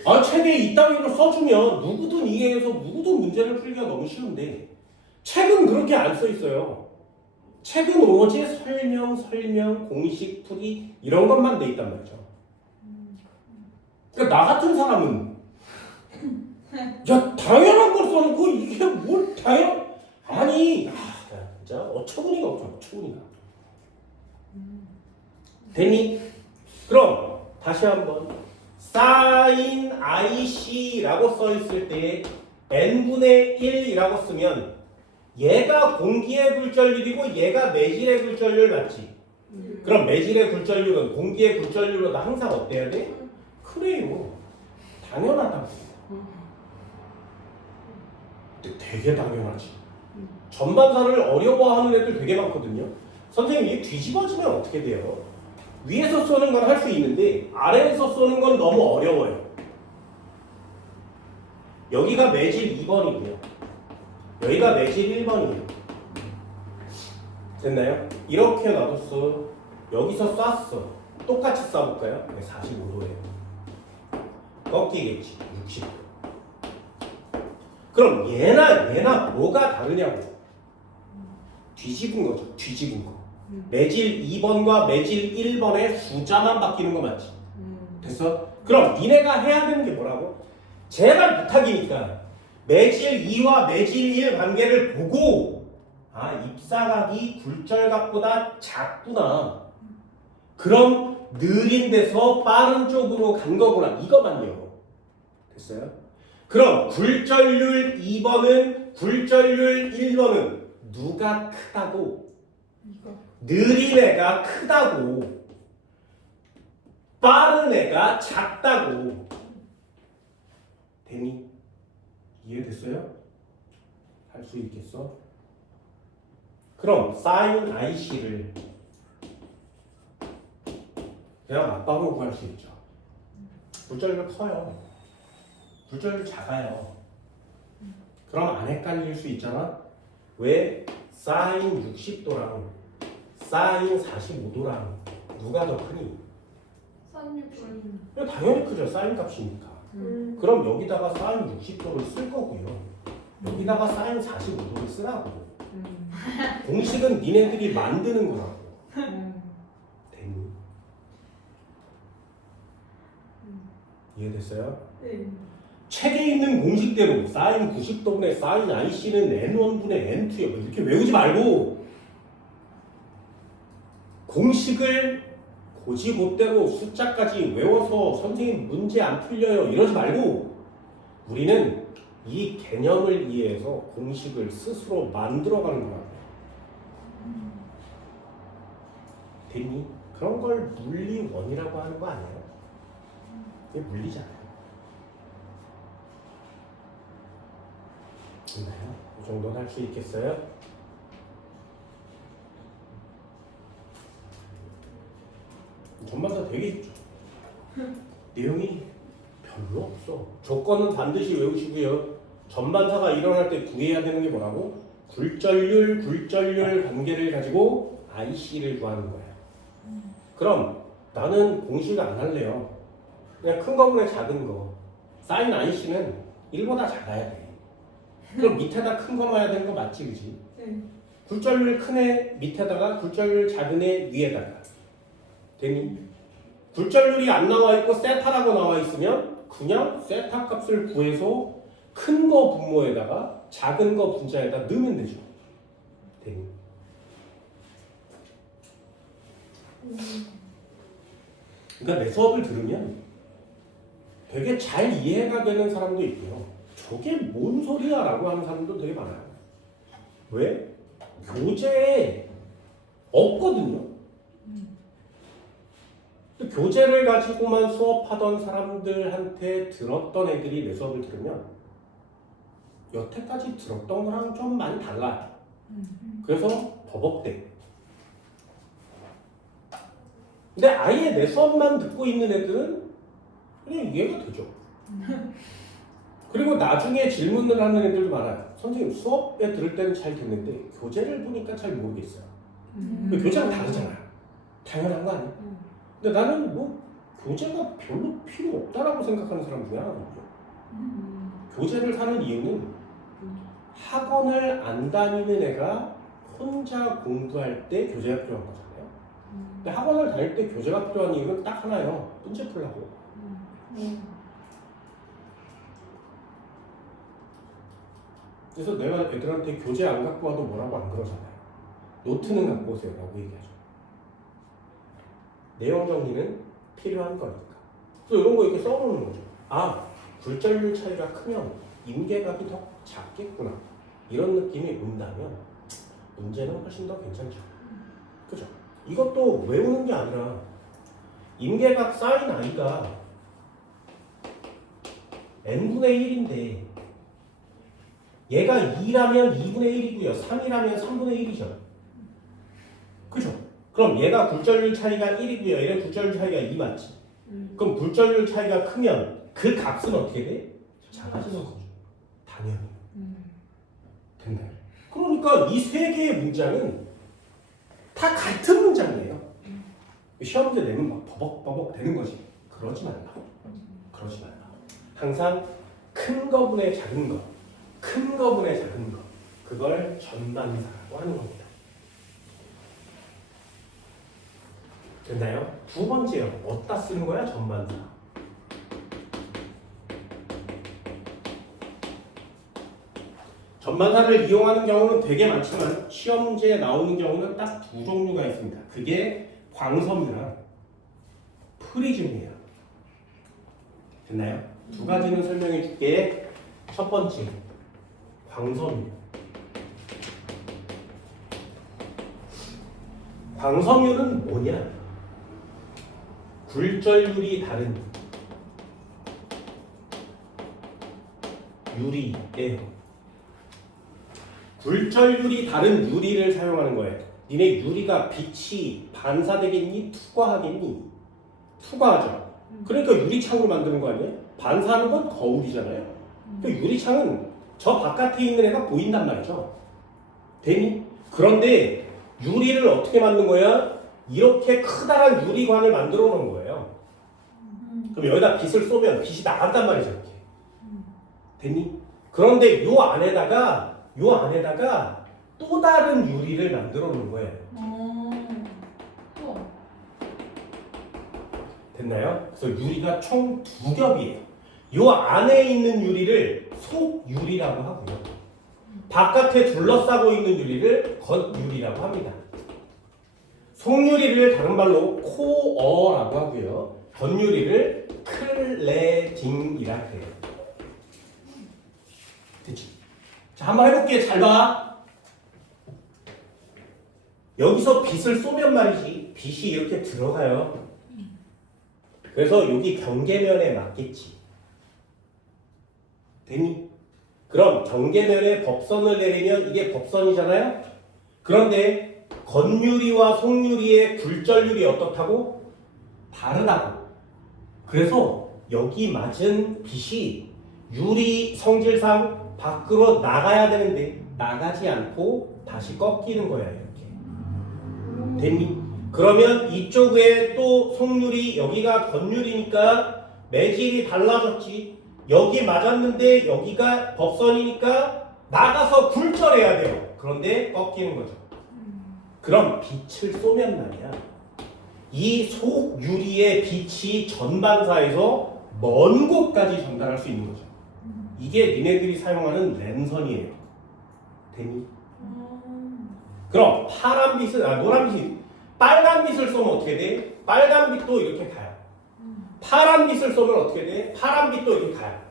아, 책에 이따위로 써주면 누구든 이해해서 누구든 문제를 풀기가 너무 쉬운데 책은 그렇게 안 써 있어요. 책은 오로지 설명, 공식 풀이 이런 것만 돼 있단 말이죠. 그러니까 나 같은 사람은 야, 당연한 걸 써놓고 이게 뭘 당연? 아니, 진짜 어처구니가 없죠, 어처구니가. 됐니? 그럼 다시 한번 sin IC라고 써 있을 때 n분의 1이라고 쓰면 얘가 공기의 굴절률이고 얘가 매질의 굴절률 맞지? 그럼 매질의 굴절률은 공기의 굴절률보다 항상 어때야 돼? 그래요. 당연하다고. 근데 되게 당연하지. 전반사를 어려워하는 애들 되게 많거든요. 선생님 이게 뒤집어지면 어떻게 돼요? 위에서 쏘는 건 할 수 있는데 아래에서 쏘는 건 너무 어려워요. 여기가 매질 2번이고요. 여기가 매질 1번이에요. 됐나요? 이렇게 놔뒀어. 여기서 쐈어. 똑같이 쏴볼까요? 네, 45도예요. 꺾이겠지. 60도. 그럼 얘나 뭐가 다르냐고. 뒤집은 거죠. 뒤집은 거. 매질 2번과 매질 1번의 숫자만 바뀌는 거 맞지? 됐어? 그럼 니네가 해야 되는 게 뭐라고? 제발 부탁이니까 매질 2와 매질 1 관계를 보고 아, 입사각이 굴절각보다 작구나. 그럼 느린 데서 빠른 쪽으로 간 거구나. 이거만요. 됐어요? 그럼 굴절률 2번은 굴절률 1번은 누가 크다고? 느린 애가 크다고. 빠른 애가 작다고. 됐니? 이해됐어요? 할 수 있겠어? 그럼 sin IC를 그냥 맞방으로 구할 수 있죠. 굴절률 커요. 굴절률 작아요. 그럼 안 헷갈릴 수 있잖아. 왜 sin 60도랑 sin 45도랑 누가 더 크니? 당연히 크죠. sin 값이니까. 그럼 여기다가 sin 60도를 쓸 거고요. 여기다가 sin 45도를 쓰라고. 공식은 니네들이 만드는 거라고. 됐니? 이해됐어요? 네. 책에 있는 공식대로 sin 90도분의 sin IC는 n1분의 n2야. 이렇게 외우지 말고 공식을 고지고대로 숫자까지 외워서 선생님 문제 안 풀려요 이러지 말고 우리는 이 개념을 이해해서 공식을 스스로 만들어가는 거야. 됐니? 그런 걸 물리원이라고 하는 거 아니에요? 이게 물리잖아요. 됐나요? 이 정도는 할 수 있겠어요? 전반사 되게 내용이 별로 없어. 조건은 반드시 외우시고요. 전반사가 일어날 때 구해야 되는 게 뭐라고? 굴절률 관계를 가지고 IC를 구하는 거예요. 그럼 나는 공식 안 할래요. 그냥 큰 거분의 작은 거. 사인 IC는 1보다 작아야 돼. 그럼 밑에다 큰 거 넣어야 되는 거 맞지, 그지? 네. 굴절률 큰 애 밑에다가 굴절률 작은 애 위에다가. 되니? 굴절률이 안 나와 있고 세타라고 나와 있으면 그냥 세타 값을 구해서 큰 거 분모에다가 작은 거 분자에다 넣으면 되죠. 되니? 그러니까 내 수업을 들으면 되게 잘 이해가 되는 사람도 있고요. 저게 뭔 소리야 라고 하는 사람도 되게 많아요. 왜? 교재에 없거든요. 교재를 가지고만 수업하던 사람들한테 들었던 애들이 내 수업을 들으면 여태까지 들었던 거랑 좀 많이 달라요. 그래서 버벅대. 근데 아예 내 수업만 듣고 있는 애들은 그냥 이해가 되죠. 그리고 나중에 질문을 하는 애들도 많아요. 선생님 수업에 들을 때는 잘 듣는데 교재를 보니까 잘 모르겠어요. 교재랑 다르잖아요. 당연한 거 아니에요? 근데 나는 뭐 교재가 별로 필요 없다라고 생각하는 사람 중에 하나거든요. 교재를 사는 이유는 학원을 안 다니는 애가 혼자 공부할 때 교재가 필요한 거잖아요. 근데 학원을 다닐 때 교재가 필요한 이유는 딱 하나예요. 문제 풀라고. 그래서 내가 애들한테 교재 안 갖고 와도 뭐라고 안 그러잖아요. 노트는 갖고 오세요 라고 얘기하죠. 내용 정리는 필요한 거니까. 그래서 이런 거 이렇게 써놓는 거죠. 아, 굴절률 차이가 크면 임계각이 더 작겠구나. 이런 느낌이 온다면 문제는 훨씬 더 괜찮죠. 그죠? 이것도 외우는 게 아니라 임계각 사인 i가 n분의 1인데 얘가 2라면 2분의 1이고요. 3이라면 3분의 1이죠. 그죠? 그럼 얘가 굴절률 차이가 1이고요. 얘는 굴절률 차이가 2 맞지? 그럼 굴절률 차이가 크면 그 값은 어떻게 돼? 작아지는 거죠. 당연히. 됐나요? 그러니까 이 세 개의 문장은 다 같은 문장이에요. 시험 문제 내면 막 버벅버벅 되는 거지. 그러지 말라. 그러지 말라. 항상 큰 거분의 작은 거, 큰 거분의 작은 거, 그걸 전반사라고 하는 겁니다. 됐나요? 두 번째요. 어디다 쓰는 거야? 전반사. 전반사를 이용하는 경우는 되게 많지만 시험 문제에 나오는 경우는 딱 두 종류가 있습니다. 그게 광섬유랑 프리즘이에요. 됐나요? 두 가지는 설명해 줄게. 첫 번째, 광섬유. 광섬유는 뭐냐? 굴절률이 다른 유리예요. 굴절률이 다른 유리를 사용하는 거예요. 니네 유리가 빛이 반사되겠니? 투과하겠니? 투과하죠. 그러니까 유리창으로 만드는 거 아니에요? 반사하는 건 거울이잖아요. 그 유리창은 저 바깥에 있는 애가 보인단 말이죠. 되니? 그런데 유리를 어떻게 만든 거야? 이렇게 커다란 유리관을 만들어 놓은 거예요. 그럼 여기다 빛을 쏘면 빛이 나간단 말이죠. 이렇게. 됐니? 그런데 요 안에다가 또 다른 유리를 만들어 놓은 거예요. 됐나요? 그래서 유리가 총 두 겹이에요. 요 안에 있는 유리를 속유리라고 하고요. 바깥에 둘러싸고 있는 유리를 겉유리라고 합니다. 속유리를 다른 말로 코어라고 하고요. 겉유리를 클레딩이라 해요. 됐지? 자, 한번 해볼게. 잘 봐. 여기서 빛을 쏘면 말이지. 빛이 이렇게 들어가요. 그래서 여기 경계면에 맞겠지. 되니? 그럼 경계면에 법선을 내리면 이게 법선이잖아요. 그런데 건유리와 속유리의 굴절률이 어떻다고? 다르다고. 그래서 여기 맞은 빛이 유리 성질상 밖으로 나가야 되는데 나가지 않고 다시 꺾이는 거야 이렇게. 됐니? 그러면 이쪽에 또 속유리, 여기가 건유리니까 매질이 달라졌지. 여기 맞았는데 여기가 법선이니까 나가서 굴절해야 돼요. 그런데 꺾이는 거죠. 그럼 빛을 쏘면 말이야, 이 속유리의 빛이 전반사에서 먼 곳까지 전달할 수 있는 거죠. 이게 니네들이 사용하는 랜선이에요. 됐니? 그럼 파란 빛은, 노란 빛이, 빨간 빛을 쏘면 어떻게 돼? 빨간 빛도 이렇게 가요. 파란 빛을 쏘면 어떻게 돼? 파란 빛도 이렇게 가요.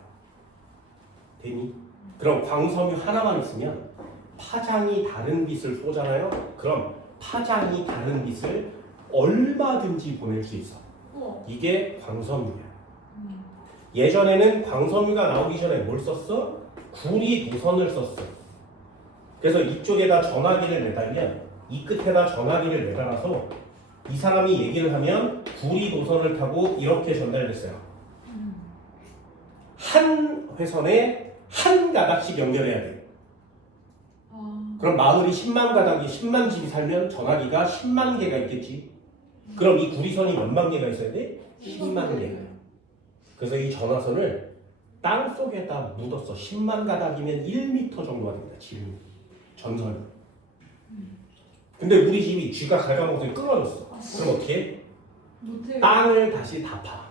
됐니? 그럼 광섬유 하나만 있으면 파장이 다른 빛을 쏘잖아요. 그럼 파장이 다른 빛을 얼마든지 보낼 수 있어. 이게 광섬유야. 예전에는 광섬유가 나오기 전에 뭘 썼어? 구리 도선을 썼어. 그래서 이쪽에다 전화기를 매달면, 이 끝에다 전화기를 매달아서 이 사람이 얘기를 하면 구리 도선을 타고 이렇게 전달됐어요. 한 회선에 한 가닥씩 연결해야 돼. 그럼 마을이 10만 가닥이 10만 집이 살면 전화기가 10만 개가 있겠지. 그럼 이 구리선이 몇만 개가 있어야 돼? 10만 개가. 그래서 이 전화선을 땅 속에다 묻었어. 10만 가닥이면 1m 정도가 됩니다. 지름 전선이. 근데 우리 집이 쥐가 갉아먹어서 끊어졌어. 그럼 어떻게 해? 못해. 땅을 다시 다 파.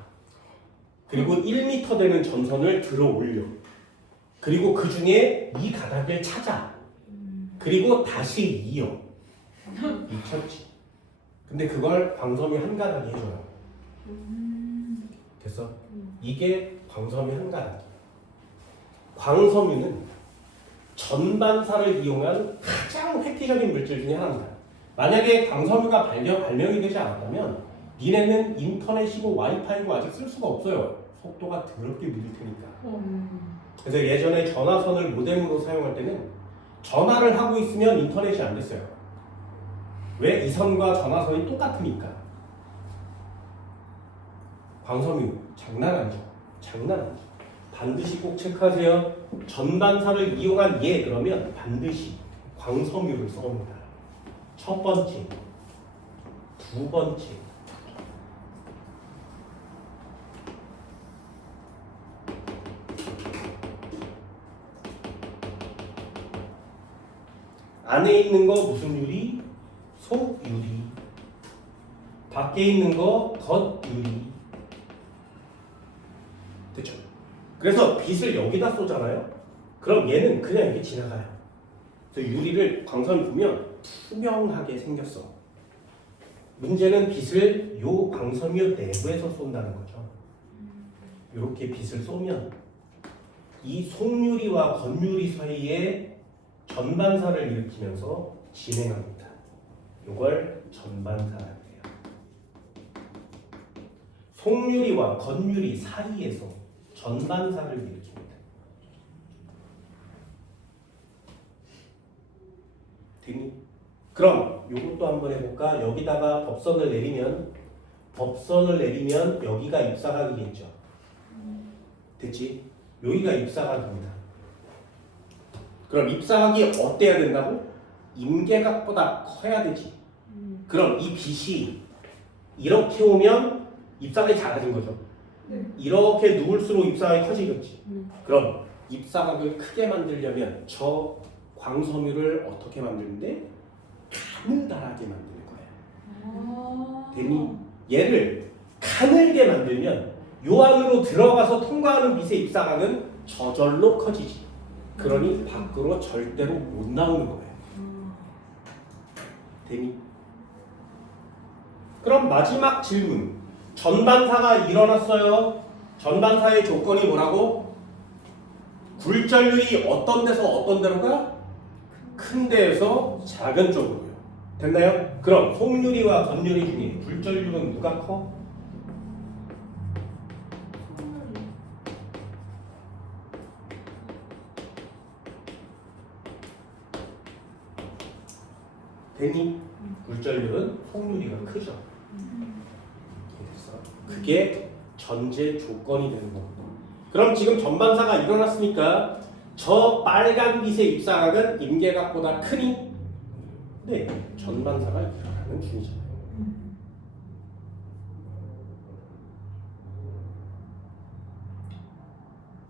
그리고 1m 되는 전선을 들어 올려. 그리고 그 중에 이 가닥을 찾아. 그리고 다시 이어. 미쳤지. 근데 그걸 광섬유 한 가닥이 해줘요. 됐어? 이게 광섬유 한 가닥이야. 광섬유는 전반사를 이용한 가장 획기적인 물질 중에 하나입니다. 만약에 광섬유가 발명이 되지 않았다면 니네는 인터넷이고 와이파이고 아직 쓸 수가 없어요. 속도가 더럽게 느릴 테니까. 그래서 예전에 전화선을 모뎀으로 사용할 때는 전화를 하고 있으면 인터넷이 안 됐어요. 왜? 이 선과 전화선이 똑같으니까. 광섬유 장난 아니죠. 장난 아니죠. 반드시 꼭 체크하세요. 전반사를 이용한 예 그러면 반드시 광섬유를 써옵니다. 첫 번째, 두 번째. 안에 있는 거 무슨 유리? 속유리. 밖에 있는 거 겉유리. 됐죠? 그래서 빛을 여기다 쏘잖아요. 그럼 얘는 그냥 이렇게 지나가요. 그래서 유리를 광선을 보면 투명하게 생겼어. 문제는 빛을 요 광섬유 내부에서 쏜다는 거죠. 이렇게 빛을 쏘면 이 속유리와 겉유리 사이에 전반사를 일으키면서 진행합니다. 이걸 전반사라고 해요. 속유리와 겉유리 사이에서 전반사를 일으킵니다. 됐니? 그럼 이것도 한번 해볼까? 여기다가 법선을 내리면 여기가 입사각이겠죠. 됐지? 여기가 입사각입니다. 그럼 입사각이 어때야 된다고? 임계각보다 커야 되지. 그럼 이 빛이 이렇게 오면 입사각이 작아진 거죠. 네. 이렇게 누울수록 입사각이 커지겠지. 그럼 입사각을 크게 만들려면 저 광섬유를 어떻게 만드는데? 가느다랗게 만드는 거야. 됐니? 얘를 가늘게 만들면 요 안으로 들어가서 통과하는 빛의 입사각은 저절로 커지지. 그러니 밖으로 절대로 못 나오는 거예요. 됐니? 그럼 마지막 질문. 전반사가 일어났어요. 전반사의 조건이 뭐라고? 굴절률이 어떤 데서 어떤 데로 가? 큰 데에서 작은 쪽으로요. 됐나요? 그럼 속유리와 겉유리 중에 굴절률은 누가 커? 됐니? 굴절률은 속률이가 크죠. 됐어. 그게 전제 조건이 되는 겁니다. 그럼 지금 전반사가 일어났으니까 저 빨간 빛의 입사각은 임계각보다 크니? 네, 전반사가 일어나는 중이잖아요.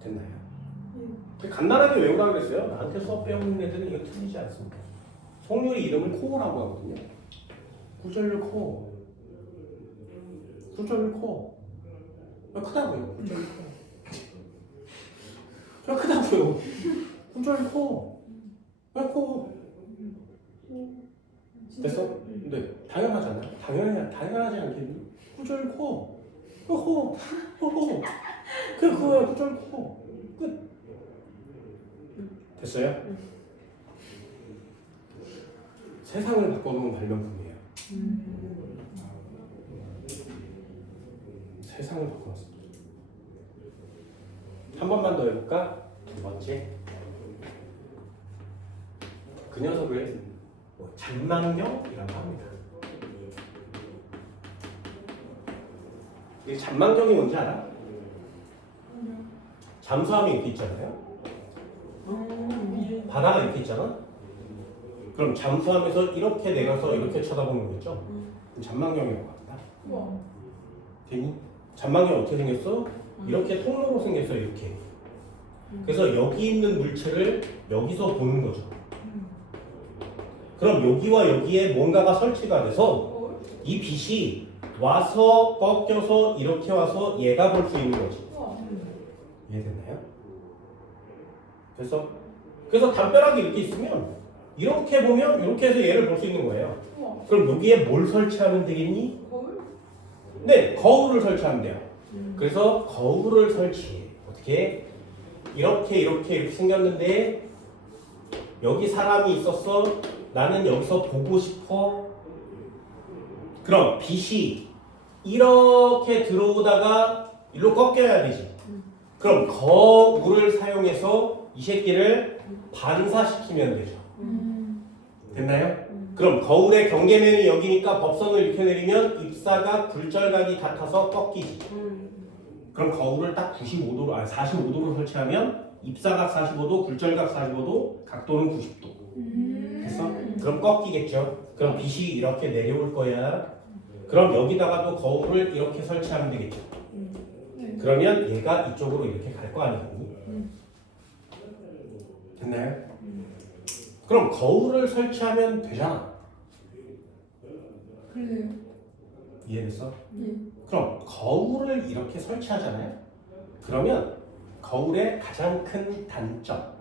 됐나요? 간단하게 외우라고 그랬어요. 나한테 수업 배우는 애들은 이거 틀리지 않습니다. 속률이 이름을 코어라고 하거든요. 굴절률 코어. 굴절률 코어. 크다고요. 굴절률 코어. 크다고요. 굴절률 코어. 코어. 됐어? 네, 당연하잖아요. 당연하지 않겠니? 굴절률 코어. 코어. 그거야. 굴절률 코어. 끝. 됐어요? 세상을 바꿔놓은 발명품이에요. 세상을 바꿔놨습니다. 한 번만 더 해볼까? 두 번째. 그 녀석을 잔망경이라고 합니다. 이 잔망경이 뭔지 알아? 잠수함이 이렇게 있잖아요. 바다가 이렇게 있잖아. 그럼 잠수함에서 이렇게 내려서 이렇게 쳐다보는 거겠죠? 잔망경이라고 합니다. 우와. 되니? 잔망경 어떻게 생겼어? 이렇게 통로로 생겼어. 이렇게. 그래서 여기 있는 물체를 여기서 보는 거죠. 그럼 여기와 여기에 뭔가가 설치가 돼서 이 빛이 와서 꺾여서 이렇게 와서 얘가 볼 수 있는 거지. 이해됐나요? 그래서 담벼락이 이렇게 있으면 이렇게 보면 이렇게 해서 얘를 볼 수 있는 거예요. 그럼 여기에 뭘 설치하면 되겠니? 거울? 네, 거울을 설치하면 돼요. 그래서 거울을 설치해. 어떻게? 이렇게 생겼는데 여기 사람이 있었어. 나는 여기서 보고 싶어. 그럼 빛이 이렇게 들어오다가 일로 꺾여야 되지. 그럼 거울을 사용해서 이 새끼를 반사시키면 되죠. 됐나요? 그럼 거울의 경계면이 여기니까 법선을 이렇게 내리면 입사각, 굴절각이 같아서 꺾이지. 그럼 거울을 딱 45도로 설치하면 입사각 45도, 굴절각 45도, 각도는 90도. 됐어? 그럼 꺾이겠죠. 그럼 빛이 이렇게 내려올 거야. 그럼 여기다가도 거울을 이렇게 설치하면 되겠죠. 그러면 얘가 이쪽으로 이렇게 갈 거 아니니? 됐나요? 그럼 거울을 설치하면 되잖아. 그래요. 이해됐어? 예. 그럼 거울을 이렇게 설치하잖아요. 그러면 거울의 가장 큰 단점.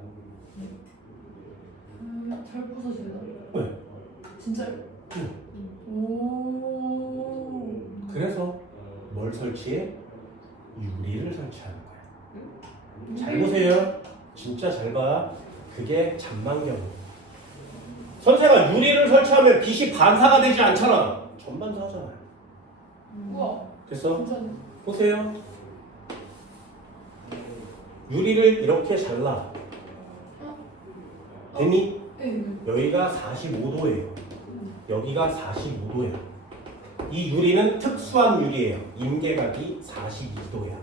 잘 부서져요. 왜? 진짜요? 오. 그래서 뭘 설치해? 유리를 설치하는 거야. 잘 보세요. 진짜 잘 봐. 그게 잔망경이에요. 선생아, 유리를 설치하면 빛이 반사가 되지 않잖아. 전반사하잖아요. 우와. 됐어? 진짜. 보세요. 유리를 이렇게 잘라. 됐니? 네. 여기가 45도예요. 여기가 45도예요. 이 유리는 특수한 유리예요. 임계각이 42도야.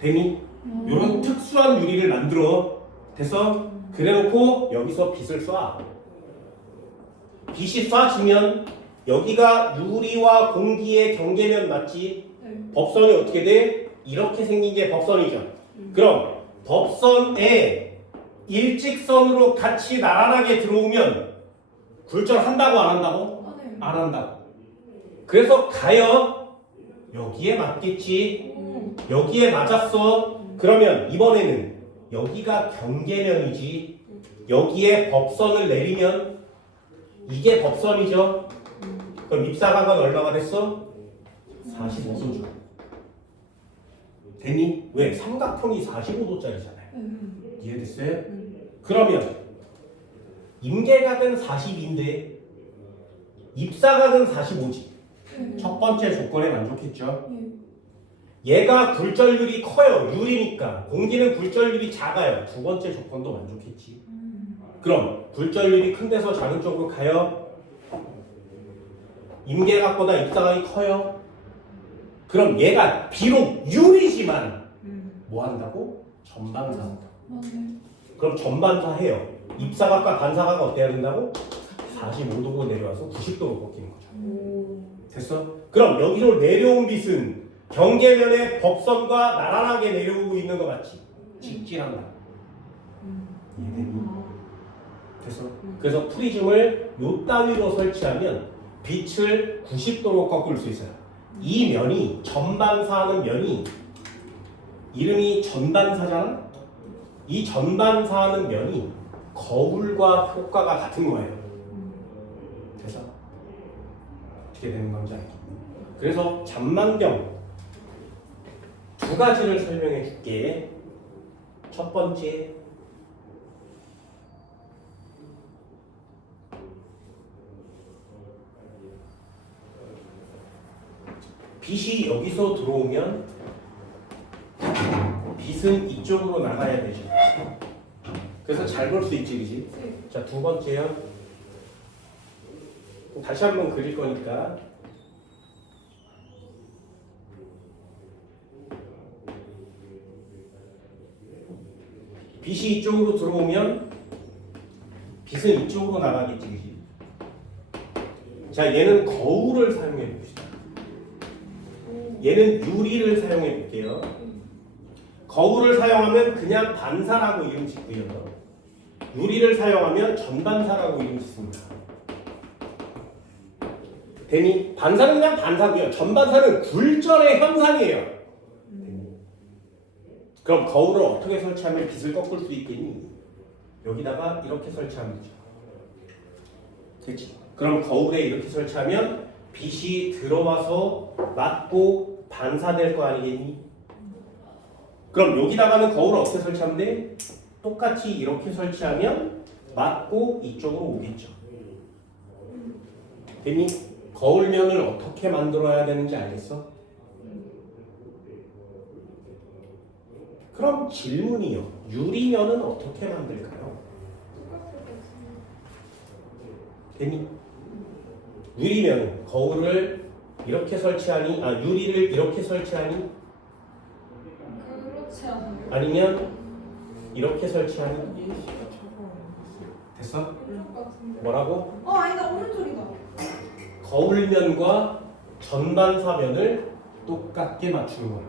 됐니? 이런 특수한 유리를 만들어. 됐어? 그래놓고 여기서 빛을 쏴. 빛이 쏴지면 여기가 유리와 공기의 경계면 맞지? 네. 법선이 어떻게 돼? 이렇게 생긴 게 법선이죠. 그럼 법선에 일직선으로 같이 나란하게 들어오면 굴절한다고 안 한다고? 네. 안 한다고. 그래서 가요. 여기에 맞겠지. 여기에 맞았어. 그러면 이번에는 여기가 경계면이지. 여기에 법선을 내리면 이게 법선이죠. 그럼 입사각은 얼마가 됐어? 45도죠. 됐니? 왜? 삼각형이 45도짜리잖아요. 이해됐어요? 그러면 임계각은 40인데 입사각은 45지. 첫 번째 조건에 만족했죠. 얘가 굴절률이 커요. 유리니까. 공기는 굴절률이 작아요. 두 번째 조건도 만족했지. 그럼 굴절율이 큰 데서 작은 쪽으로 가요. 임계각보다 입사각이 커요. 그럼 얘가 비록 율이지만 뭐 한다고? 전반사한다. 맞네. 그럼 전반사 해요. 입사각과 반사각은 어때야 된다고? 45도로 내려와서 90도로 꺾이는 거죠. 오. 됐어? 그럼 여기로 내려온 빛은 경계면의 법선과 나란하게 내려오고 있는 거 맞지? 직진한다. 이해되니? 됐어? 그래서 프리즘을 요 따위로 설치하면 빛을 90도로 꺾을 수 있어요. 이 면이 전반사하는 면이 이름이 전반사잖아? 이 전반사하는 면이 거울과 효과가 같은 거예요. 그래서 어떻게 되는 건지 알겠니? 그래서 잠만경 두 가지를 설명해 줄게. 첫 번째, 빛이 여기서 들어오면 빛은 이쪽으로 나가야 되죠. 그래서 잘 볼 수 있지, 그지? 네. 자, 두 번째요. 다시 한번 그릴 거니까. 빛이 이쪽으로 들어오면 빛은 이쪽으로 나가겠지, 그지? 자, 얘는 거울을 사용해 봅시다. 얘는 유리를 사용해 볼게요. 거울을 사용하면 그냥 반사라고 이름 짓고요. 유리를 사용하면 전반사라고 이름 짓습니다. 되니? 반사는 그냥 반사고요. 전반사는 굴절의 현상이에요. 그럼 거울을 어떻게 설치하면 빛을 꺾을 수 있겠니? 여기다가 이렇게 설치하면 되죠. 됐지? 그럼 거울에 이렇게 설치하면 빛이 들어와서 맞고 반사될 거 아니겠니? 그럼 여기다가는 거울을 어떻게 설치하면 돼? 똑같이 이렇게 설치하면 맞고 이쪽으로 오겠죠. 됐니? 거울면을 어떻게 만들어야 되는지 알겠어? 그럼 질문이요. 유리면은 어떻게 만들까요? 됐니? 유리면 거울을 이렇게 설치하니, 유리를 이렇게 설치하니, 그렇지 않아요? 아니면 이렇게 설치하니. 됐어? 오른쪽 같은데. 뭐라고? 아니다, 오른쪽이다. 거울면과 전반사면을 똑같게 맞추는 거야.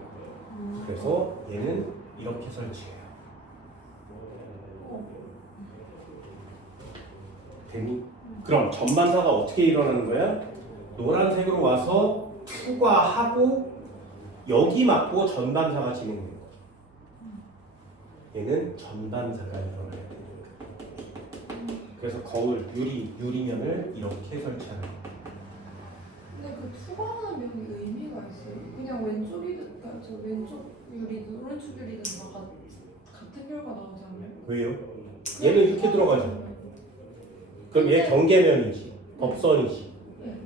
그래서 얘는 이렇게 설치해요. 됐니? 그럼 전반사가 어떻게 일어나는 거야? 노란색으로 와서 투과하고 여기 맞고 전반사가 진행되는 거죠. 얘는 전반사가 일어나야 되는 거야. 그래서 거울, 유리면을 이렇게 설치하는 거야. 근데 그 투과하는 면이 의미가 있어요. 그냥 왼쪽이든, 그러니까 저 왼쪽 유리든 오른쪽 유리든 다 같은 결과 나오지 않나요? 왜요? 얘는 이렇게 들어가죠. 그럼 얘 경계면이지, 법선이지, 네.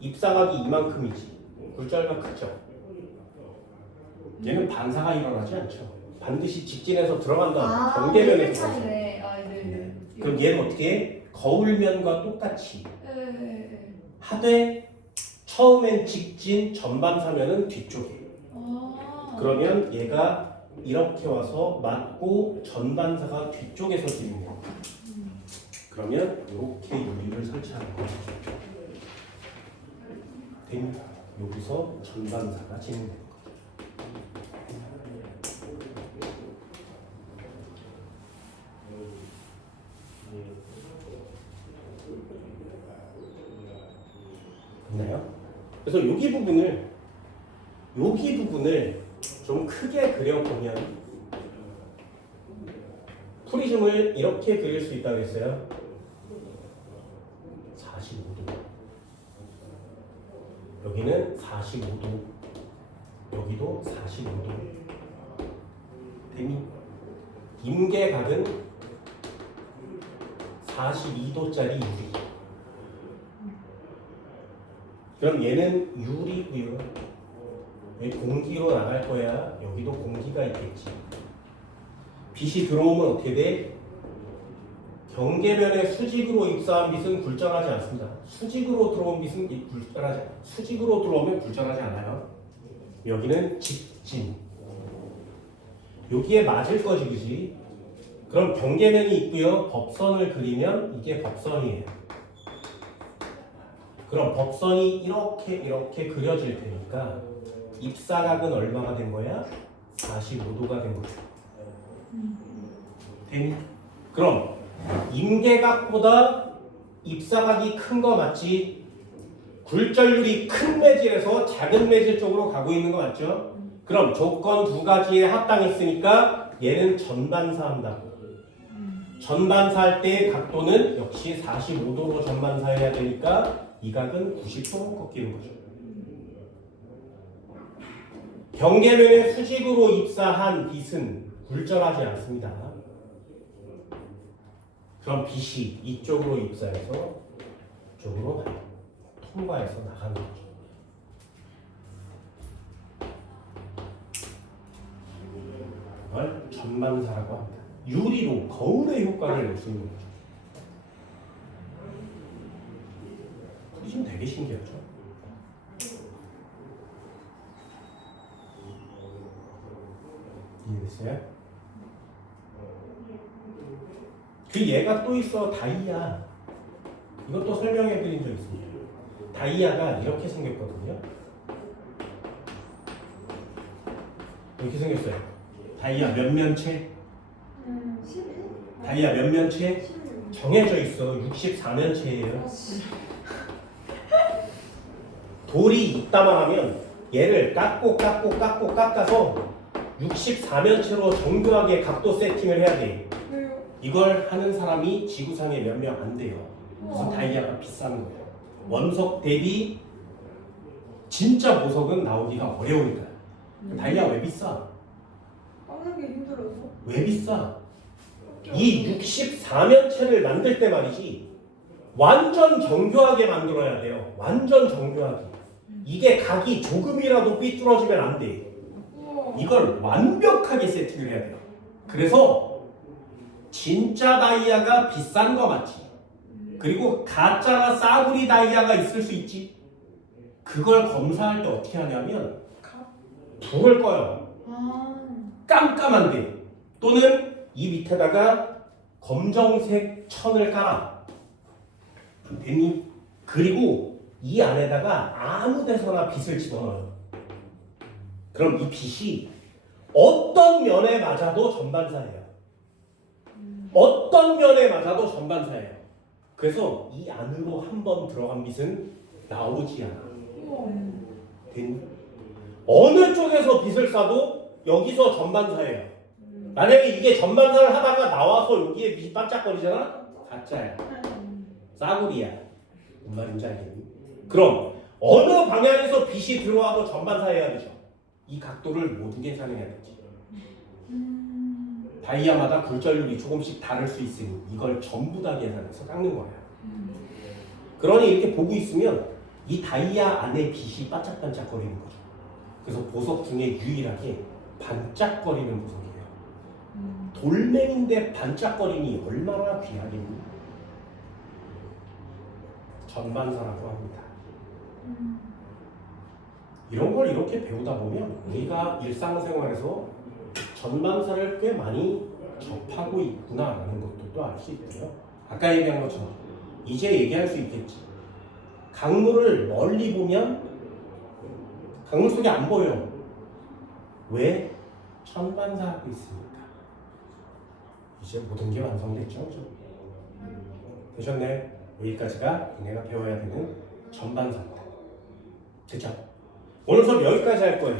입사각이 이만큼이지, 굴절가 크죠. 얘는 반사가 일어나지 않죠. 반드시 직진해서 들어간다. 경계면에서 들어가죠. 네. 아, 네. 그럼 얘는 어떻게 해? 거울면과 똑같이 네. 하되 처음엔 직진, 전반사면은 뒤쪽에. 아. 그러면 얘가 이렇게 와서 맞고 전반사가 뒤쪽에서 진행해요. 그러면 이렇게 유리를 설치하는 거죠. 됩니다. 여기서 전반사가 진행되는 거죠. 있나요? 그래서 여기 부분을 좀 크게 그려보면 프리즘을 이렇게 그릴 수 있다고 했어요. 45도. 여기는 45도. 여기도 45도. 되니? 임계각은 42도짜리 유리. 그럼 얘는 유리고요. 여기 공기로 나갈 거야. 여기도 공기가 있겠지. 빛이 들어오면 어떻게 돼? 경계면에 수직으로 입사한 빗은 굴절하지 않습니다. 수직으로 들어온 빗은 수직으로 들어오면 굴절하지 않아요. 여기는 직진. 여기에 맞을 거지, 그지? 그럼 경계면이 있고요. 법선을 그리면 이게 법선이에요. 그럼 법선이 이렇게 그려질 테니까 입사각은 얼마가 된 거야? 45도가 된 거죠. 되니? 그럼 임계각보다 입사각이 큰 거 맞지? 굴절률이 큰 매질에서 작은 매질 쪽으로 가고 있는 거 맞죠? 그럼 조건 두 가지에 합당했으니까 얘는 전반사한다고. 전반사할 때의 각도는 역시 45도로 전반사해야 되니까 이 각은 90도로 꺾이는 거죠. 경계면에 수직으로 입사한 빗은 굴절하지 않습니다. 그럼 빗이 이쪽으로 입사해서 이쪽으로 통과해서 나가는 거죠. 이걸 전반사라고 합니다. 유리로 거울의 효과를 낼 수 있는 거죠. 지금 되게 신기하죠? 이해됐어요? 그 얘가 또 있어. 다이아. 이것도 설명해 드린 적 있습니다. 다이아가 이렇게 생겼거든요. 이렇게 생겼어요. 다이아 몇 면체? 다이아 몇 면체? 정해져 있어. 64면체예요. 돌이 있다만 하면 얘를 깎아서 64면체로 정교하게 각도 세팅을 해야 돼. 왜요? 이걸 하는 사람이 지구상에 몇 명 안 돼요. 그래서 우와. 다이아가 비싼 거예요. 원석 대비 진짜 보석은 나오기가 어려우니까. 다이아 왜 비싸? 깎는 게 힘들어서. 왜 비싸? 이 64면체를 만들 때 말이지 완전 정교하게 만들어야 돼요. 완전 정교하게. 이게 각이 조금이라도 삐뚤어지면 안 돼. 우와. 이걸 완벽하게 세팅을 해야 돼요. 그래서 진짜 다이아가 비싼 거 맞지. 그리고 가짜나 싸구리 다이아가 있을 수 있지. 그걸 검사할 때 어떻게 하냐면 불을 꺼요. 아. 깜깜한데. 또는 이 밑에다가 검정색 천을 깔아. 됐니? 그리고 이 안에다가 아무 데서나 빗을 집어넣어요. 그럼 이 빗이 어떤 면에 맞아도 전반사예요. 어떤 면에 맞아도 전반사예요. 그래서 이 안으로 한번 들어간 빗은 나오지 않아. 우와. 됐니? 어느 쪽에서 빗을 쏴도 여기서 전반사예요. 만약에 이게 전반사를 하다가 나와서 여기에 빗이 반짝거리잖아? 가짜야. 싸구리야. 뭔 말인지 알겠니? 그럼 어느 방향에서 빛이 들어와도 전반사해야 되죠. 이 각도를 모든 계산해야 되지. 다이아마다 굴절률이 조금씩 다를 수 있으니 이걸 전부 다 계산해서 깎는 거야. 그러니 이렇게 보고 있으면 이 다이아 안에 빛이 반짝반짝거리는 거죠. 그래서 보석 중에 유일하게 반짝거리는 보석이에요. 돌멩인데 반짝거림이 얼마나 귀하겠니? 전반사라고 합니다. 이런 걸 이렇게 배우다 보면 우리가 일상생활에서 전반사를 꽤 많이 접하고 있구나라는 것들도 알 수 있고요. 아까 얘기한 것처럼 이제 얘기할 수 있겠지. 강물을 멀리 보면 강물 속에 안 보여. 왜? 전반사하고 있으니까. 이제 모든 게 완성됐죠? 되셨나요? 여기까지가 너네가 배워야 되는 전반사입니다. 됐죠? 오늘 수업 여기까지 할 거예요.